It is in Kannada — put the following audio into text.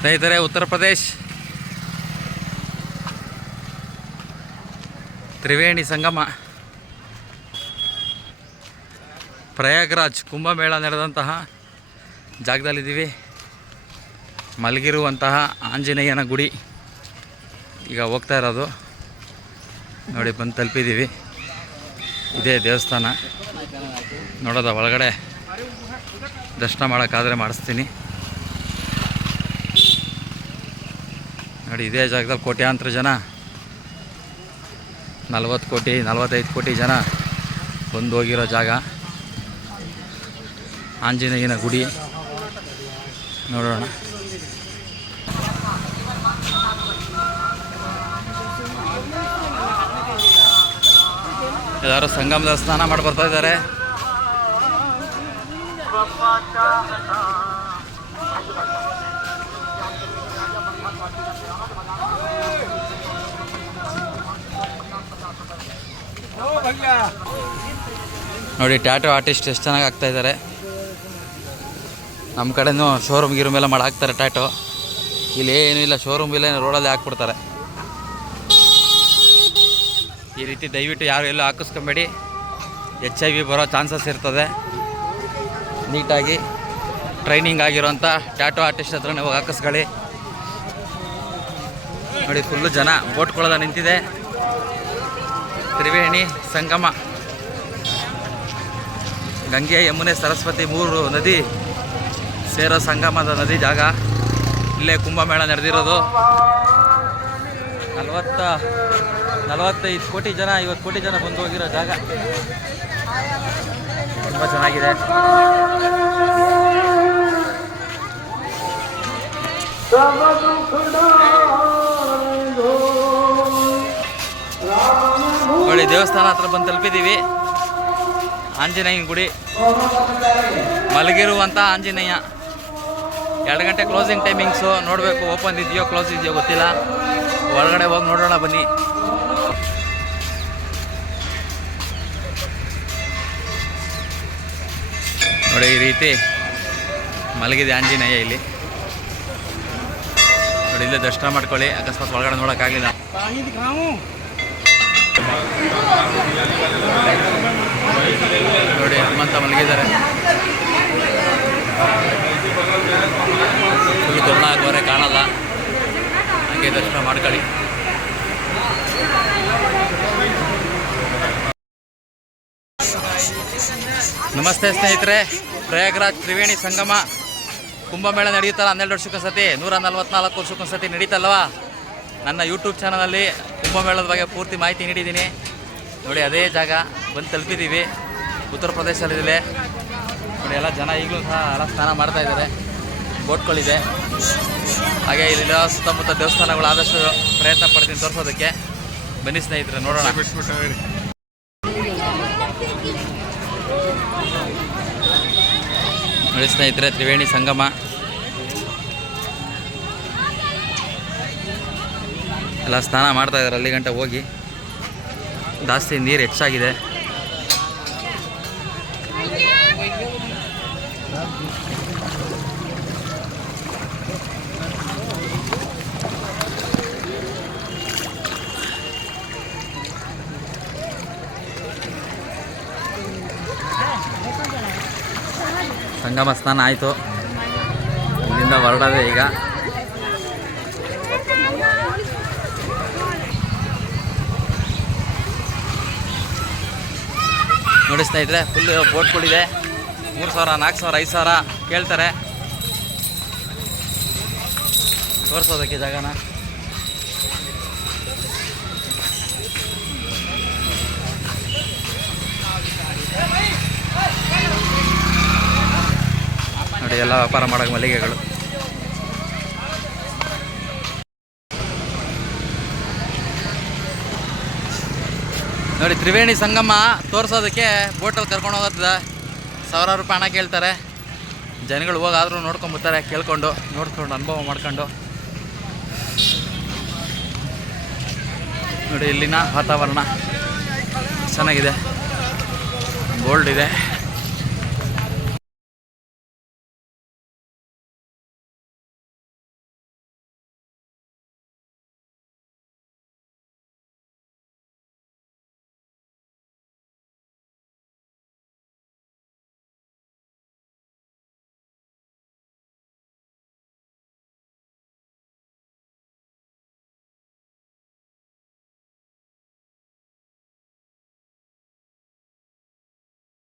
ಸ್ನೇಹಿತರೆ, ಉತ್ತರ ಪ್ರದೇಶ್. ತ್ರಿವೇಣಿ ಸಂಗಮ. ಪ್ರಯಾಗ್ರಾಜ್, ಕುಂಭಮೇಳ ನಡೆದಂತಹ ಜಾಗದಲ್ಲಿದ್ದೀವಿ. ಮಲಗಿರುವಂತಹ ಆಂಜನೇಯನ ಗುಡಿ. ಈಗ ಹೋಗ್ತಾ ಇರೋದು. ನೋಡಿ, ಬಂದು ತಲುಪಿದ್ದೀವಿ. ಇದೇ ದೇವಸ್ಥಾನ. ನೋಡೋದ ಒಳಗಡೆ ದರ್ಶನ ಮಾಡೋಕ್ಕಾದರೆ ಮಾಡಿಸ್ತೀನಿ. ನೋಡಿ, ಇದೇ ಜಾಗದಲ್ಲಿ ಕೋಟ್ಯಾಂತರ ಜನ. ನಲ್ವತ್ತು ಕೋಟಿ, ನಲ್ವತ್ತೈದು ಕೋಟಿ ಜನ ಬಂದು ಹೋಗಿರೋ ಜಾಗ. ಆಂಜನೇಯನ ಗುಡಿ. ನೋಡೋಣ. ಎಲ್ಲರೂ ಸಂಗಮದಲ್ಲಿ ಸ್ನಾನ ಮಾಡಿ ಬರ್ತಾ ಇದ್ದಾರೆ. ನೋಡಿ ಟ್ಯಾಟೋ ಆರ್ಟಿಸ್ಟ್ ಎಷ್ಟು ಚೆನ್ನಾಗಿ ಆಗ್ತಾ ಇದ್ದಾರೆ ನಮ್ಮ ಕಡೆನೂ ಶೋರೂಮ್ ಗಿರೂಮ್ ಎಲ್ಲ ಮಾಡಿ ಹಾಕ್ತಾರೆ ಟ್ಯಾಟೋ ಇಲ್ಲಿ ಏನೂ ಇಲ್ಲ ಶೋರೂಮ್ ಇಲ್ಲ ರೋಡಲ್ಲಿ ಹಾಕ್ಬಿಡ್ತಾರೆ. ಈ ರೀತಿ ದಯವಿಟ್ಟು ಯಾರು ಎಲ್ಲೂ ಹಾಕಿಸ್ಕೊಬೇಡಿ. ಎಚ್ ಐ ವಿ ಬರೋ ಚಾನ್ಸಸ್ ಇರ್ತದೆ. ನೀಟಾಗಿ ಟ್ರೈನಿಂಗ್ ಆಗಿರೋಂಥ ಟ್ಯಾಟೋ ಆರ್ಟಿಸ್ಟ್ ಹತ್ರನೇ ಹೋಗಿ ಹಾಕಿಸ್ಕೊಳ್ಳಿ. ನೋಡಿ ಫುಲ್ಲು ಜನ ಬೋಟ್ ಕೊಳದ ನಿಂತಿದೆ. ತ್ರಿವೇಣಿ ಸಂಗಮ. ಗಂಗೆ ಯಮುನೆ, ಸರಸ್ವತಿ, ಮೂರು ನದಿ ಸೇರೋ ಸಂಗಮದ ನದಿ ಜಾಗ. ಇಲ್ಲೇ ಕುಂಭಮೇಳ ನಡೆದಿರೋದು. ನಲವತ್ತ, ನಲವತ್ತೈದು ಕೋಟಿ ಜನ, ಐವತ್ತು ಕೋಟಿ ಜನ ಬಂದು ಹೋಗಿರೋ ಜಾಗ. ತುಂಬ ಚೆನ್ನಾಗಿದೆ. ನೋಡಿ ದೇವಸ್ಥಾನ ಹತ್ರ ಬಂದು ತಲುಪಿದ್ದೀವಿ ಆಂಜನೇಯನ ಗುಡಿ. ಮಲಗಿರುವಂಥ ಆಂಜನೇಯ. ಎರಡು ಗಂಟೆ ಕ್ಲೋಸಿಂಗ್ ಟೈಮಿಂಗ್ಸು ನೋಡಬೇಕು ಓಪನ್ ಇದೆಯೋ ಕ್ಲೋಸ್ ಇದೆಯೋ ಗೊತ್ತಿಲ್ಲ. ಒಳಗಡೆ ಹೋಗಿ ನೋಡೋಣ ಬನ್ನಿ. ನೋಡಿ, ಈ ರೀತಿ ಮಲಗಿದೆ ಆಂಜನೇಯ ಇಲ್ಲಿ. ನೋಡಿ, ಇಲ್ಲೇ ದರ್ಶನ ಮಾಡ್ಕೊಳ್ಳಿ, ಅಕಸ್ಮಾತ್ ಒಳಗಡೆ ನೋಡೋಕ್ಕಾಗಲಿಲ್ಲ. ನೋಡಿ, ಹನುಮಂತ ಮಲಗಿದ್ದಾರೆ. ಫುಲ್ ಆಗುವರೆ ಕಾಣಲ್ಲ. ಹಾಗೆ ದರ್ಶನ ಮಾಡ್ಕೊಳ್ಳಿ. ನಮಸ್ತೆ ಸ್ನೇಹಿತರೆ, ಪ್ರಯಾಗ್ರಾಜ್ ತ್ರಿವೇಣಿ ಸಂಗಮ ಕುಂಭಮೇಳ ನಡೆಯುತ್ತಲ್ಲ ಹನ್ನೆರಡು ವರ್ಷಕ್ಕೊಂದ್ಸತಿ, ನೂರ ನಲ್ವತ್ನಾಲ್ಕು ವರ್ಷಕ್ಕೊಂದ್ಸತಿ ನಡೀತಲ್ವಾ ನನ್ನ ಯೂಟ್ಯೂಬ್ ಚಾನಲಲ್ಲಿ ಕುಂಭಮೇಳದ ಬಗ್ಗೆ ಪೂರ್ತಿ ಮಾಹಿತಿ ನೀಡಿದ್ದೀನಿ. ನೋಡಿ, ಅದೇ ಜಾಗ ಬಂದು ತಲುಪಿದ್ದೀವಿ. ಉತ್ತರ ಪ್ರದೇಶದಲ್ಲಿ ನೋಡಿ, ಎಲ್ಲ ಜನ ಈಗಲೂ ಸಹ ಎಲ್ಲ ಸ್ನಾನ ಮಾಡ್ತಾ ಇದ್ದಾರೆ. ಬೋಟ್ಗಳಿದೆ. ಹಾಗೆ ಇಲ್ಲಿರೋ ಸುತ್ತಮುತ್ತ ದೇವಸ್ಥಾನಗಳು ಆದಷ್ಟು ಪ್ರಯತ್ನ ಪಡ್ತೀನಿ ತೋರಿಸೋದಕ್ಕೆ. ಬನ್ನಿ ಸ್ನೇಹಿತರೆ, ನೋಡೋಣ. ನೋಡಿ ಸ್ನೇಹಿತರೆ, ತ್ರಿವೇಣಿ ಸಂಗಮ. ಎಲ್ಲ ಸ್ನಾನ ಮಾಡ್ತಾ ಇದ್ದಾರೆ ಅಲ್ಲಿ ಗಂಟೆ ಹೋಗಿ. ಜಾಸ್ತಿ ನೀರು ಹೆಚ್ಚಾಗಿದೆ. ಸಂಗಮ ಸ್ನಾನ ಆಯಿತು. ಇಲ್ಲಿಂದ ಹೊರಡದೆ ಈಗ. ನೋಡಿ ಸ್ನೇಹಿತರೆ ಫುಲ್ ಬೋಟ್ಗಳಿದೆ ಮೂರು ಸಾವಿರ, ನಾಲ್ಕು ಸಾವಿರ, ಐದು ಸಾವಿರ ಕೇಳ್ತಾರೆ. ತೋರಿಸೋದಕ್ಕೆ ಜಾಗನ. ನೋಡಿ, ಎಲ್ಲ ವ್ಯಾಪಾರ ಮಾಡೋಕೆ ಮಲ್ಲಿಗೆಗಳು. ನೋಡಿ, ತ್ರಿವೇಣಿ ಸಂಗಮ ತೋರಿಸೋದಕ್ಕೆ ಬೋಟಲ್ಲಿ ಕರ್ಕೊಂಡು ಹೋಗೋದ ಸಾವಿರಾರು ರೂಪಾಯಿ ಹಣ ಕೇಳ್ತಾರೆ. ಜನಗಳು ಹೋಗಾದರೂ ನೋಡ್ಕೊಂಬರ್ತಾರೆ ಕೇಳ್ಕೊಂಡು, ನೋಡ್ಕೊಂಡು, ಅನುಭವ ಮಾಡ್ಕೊಂಡು. ನೋಡಿ, ಇಲ್ಲಿನ ವಾತಾವರಣ ಚೆನ್ನಾಗಿದೆ. ಗೋಲ್ಡ್ ಇದೆ.